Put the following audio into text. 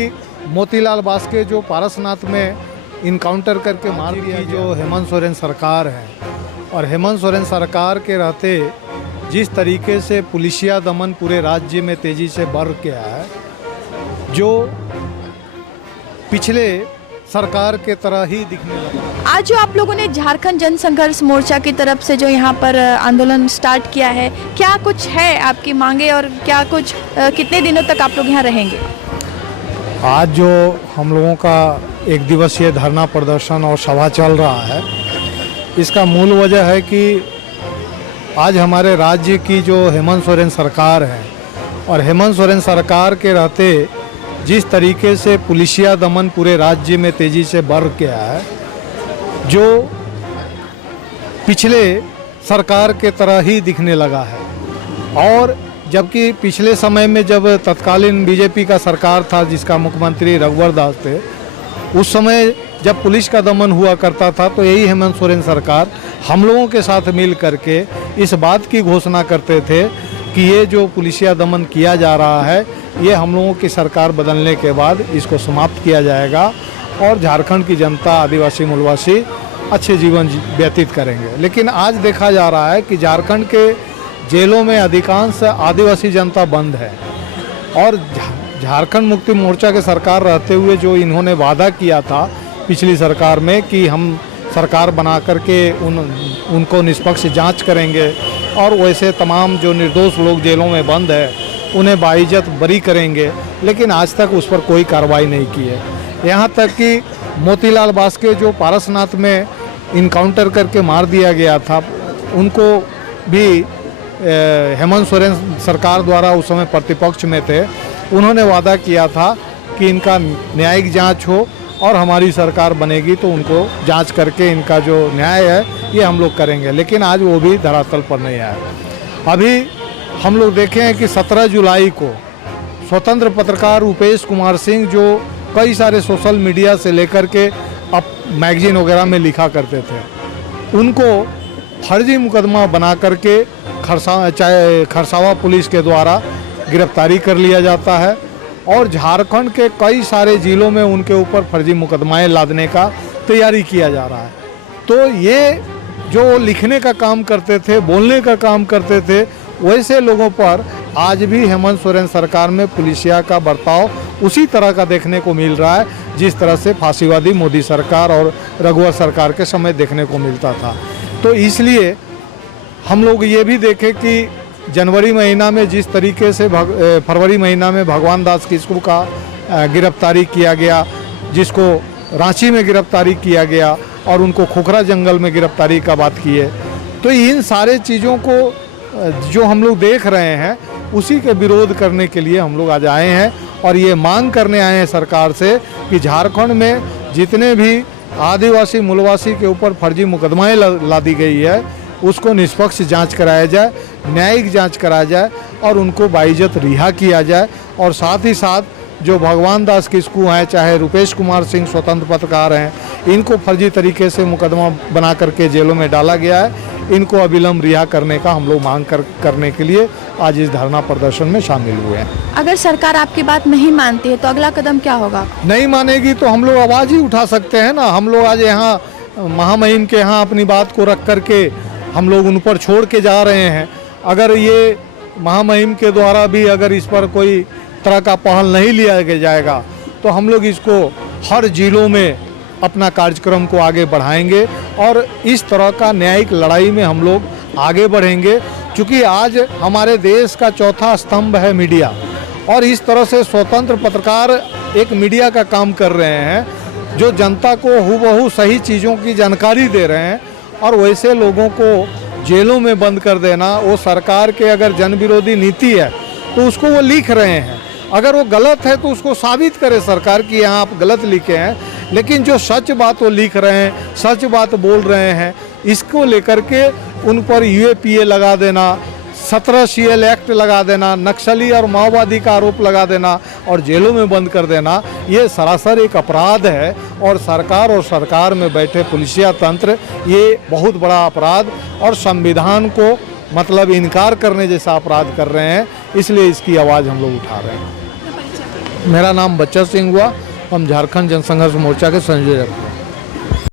कि मोतीलाल बास्के जो पारसनाथ में इनकाउंटर करके मार दिया जो हेमंत सोरेन सरकार है, और हेमंत सोरेन सरकार के रहते जिस तरीके से पुलिसिया दमन पूरे राज्य में तेज़ी से बढ़ गया है, जो पिछले सरकार के तरह ही दिखने लगा। आज जो आप लोगों ने झारखंड जन संघर्ष मोर्चा की तरफ से जो यहाँ पर आंदोलन स्टार्ट किया है, क्या कुछ है आपकी मांगे और क्या कुछ कितने दिनों तक आप लोग यहाँ रहेंगे? आज जो हम लोगों का एक दिवसीय धरना प्रदर्शन और सभा चल रहा है, इसका मूल वजह है कि आज हमारे राज्य की जो हेमंत सोरेन सरकार है, और हेमंत सोरेन सरकार के रहते जिस तरीके से पुलिसिया दमन पूरे राज्य में तेज़ी से बढ़ गया है, जो पिछले सरकार के तरह ही दिखने लगा है। और जबकि पिछले समय में जब तत्कालीन बीजेपी का सरकार था, जिसका मुख्यमंत्री रघुवर दास थे, उस समय जब पुलिस का दमन हुआ करता था, तो यही हेमंत सोरेन सरकार हम लोगों के साथ मिल करके इस बात की घोषणा करते थे कि ये जो पुलिसिया दमन किया जा रहा है, ये हम लोगों की सरकार बदलने के बाद इसको समाप्त किया जाएगा और झारखंड की जनता, आदिवासी मूलवासी अच्छे जीवन व्यतीत करेंगे। लेकिन आज देखा जा रहा है कि झारखंड के जेलों में अधिकांश आदिवासी जनता बंद है, और झारखंड मुक्ति मोर्चा के सरकार रहते हुए जो इन्होंने वादा किया था पिछली सरकार में कि हम सरकार बना करके उनको निष्पक्ष जांच करेंगे और वैसे तमाम जो निर्दोष लोग जेलों में बंद है उन्हें बाइज्जत बरी करेंगे, लेकिन आज तक उस पर कोई कार्रवाई नहीं की है। यहाँ तक कि मोतीलाल बास्के जो पारसनाथ में इनकाउंटर करके मार दिया गया था, उनको भी हेमंत सोरेन सरकार द्वारा उस समय प्रतिपक्ष में थे, उन्होंने वादा किया था कि इनका न्यायिक जांच हो और हमारी सरकार बनेगी तो उनको जांच करके इनका जो न्याय है ये हम लोग करेंगे। लेकिन आज वो भी धरातल पर नहीं आया। अभी हम लोग देखे हैं कि 17 जुलाई को स्वतंत्र पत्रकार रुपेश कुमार सिंह, जो कई सारे सोशल मीडिया से लेकर के अब मैगजीन वगैरह में लिखा करते थे, उनको फर्जी मुकदमा बना करके खरसावा पुलिस के द्वारा गिरफ्तारी कर लिया जाता है, और झारखंड के कई सारे जिलों में उनके ऊपर फर्जी मुकदमाएं लादने का तैयारी किया जा रहा है। तो ये जो लिखने का काम करते थे, बोलने का काम करते थे, वैसे लोगों पर आज भी हेमंत सोरेन सरकार में पुलिसिया का बर्ताव उसी तरह का देखने को मिल रहा है जिस तरह से फांसीवादी मोदी सरकार और रघुवर सरकार के समय देखने को मिलता था। तो इसलिए हम लोग ये भी देखें कि जनवरी महीना में जिस तरीके से फरवरी महीना में भगवान दास किस्कू का गिरफ्तारी किया गया, जिसको रांची में गिरफ्तारी किया गया और उनको खोखरा जंगल में गिरफ्तारी का बात की है, तो इन सारे चीज़ों को जो हम लोग देख रहे हैं उसी के विरोध करने के लिए हम लोग आज आए हैं, और ये मांग करने आए हैं सरकार से कि झारखंड में जितने भी आदिवासी मूलवासी के ऊपर फर्जी मुकदमाएँ लादी गई है उसको निष्पक्ष जांच कराया जाए, न्यायिक जांच कराया जाए और उनको बाइज्जत रिहा किया जाए। और साथ ही साथ जो भगवान दास किस्कू हैं, चाहे रुपेश कुमार सिंह स्वतंत्र पत्रकार हैं, इनको फर्जी तरीके से मुकदमा बना करके जेलों में डाला गया है, इनको अविलंब रिहा करने का हम लोग मांग करने के लिए आज इस धरना प्रदर्शन में शामिल हुए हैं। अगर सरकार आपकी बात नहीं मानती है तो अगला कदम क्या होगा? नहीं मानेगी तो हम लोग आवाज़ ही उठा सकते हैं ना। हम लोग आज यहाँ महामहिम के यहाँ अपनी बात को रख करके हम लोग उन पर छोड़ के जा रहे हैं। अगर ये महामहिम के द्वारा भी अगर इस पर कोई तरह का पहल नहीं लिया जाएगा तो हम लोग इसको हर जिलों में अपना कार्यक्रम को आगे बढ़ाएंगे और इस तरह का न्यायिक लड़ाई में हम लोग आगे बढ़ेंगे। क्योंकि आज हमारे देश का चौथा स्तंभ है मीडिया, और इस तरह से स्वतंत्र पत्रकार एक मीडिया का काम कर रहे हैं जो जनता को हूबहू सही चीज़ों की जानकारी दे रहे हैं। और वैसे लोगों को जेलों में बंद कर देना, वो सरकार के अगर जन विरोधी नीति है तो उसको वो लिख रहे हैं, अगर वो गलत है तो उसको साबित करे सरकार कि यहाँ आप गलत लिखे हैं। लेकिन जो सच बात वो लिख रहे हैं, सच बात बोल रहे हैं, इसको लेकर के उन पर यूएपीए लगा देना, 17 CL एक्ट लगा देना, नक्सली और माओवादी का आरोप लगा देना और जेलों में बंद कर देना, ये सरासर एक अपराध है। और सरकार में बैठे पुलिसिया तंत्र ये बहुत बड़ा अपराध और संविधान को मतलब इनकार करने जैसा अपराध कर रहे हैं। इसलिए इसकी आवाज़ हम लोग उठा रहे हैं। मेरा नाम बच्चा सिंह हुआ, हम झारखंड जनसंघर्ष मोर्चा के संयोजक हैं।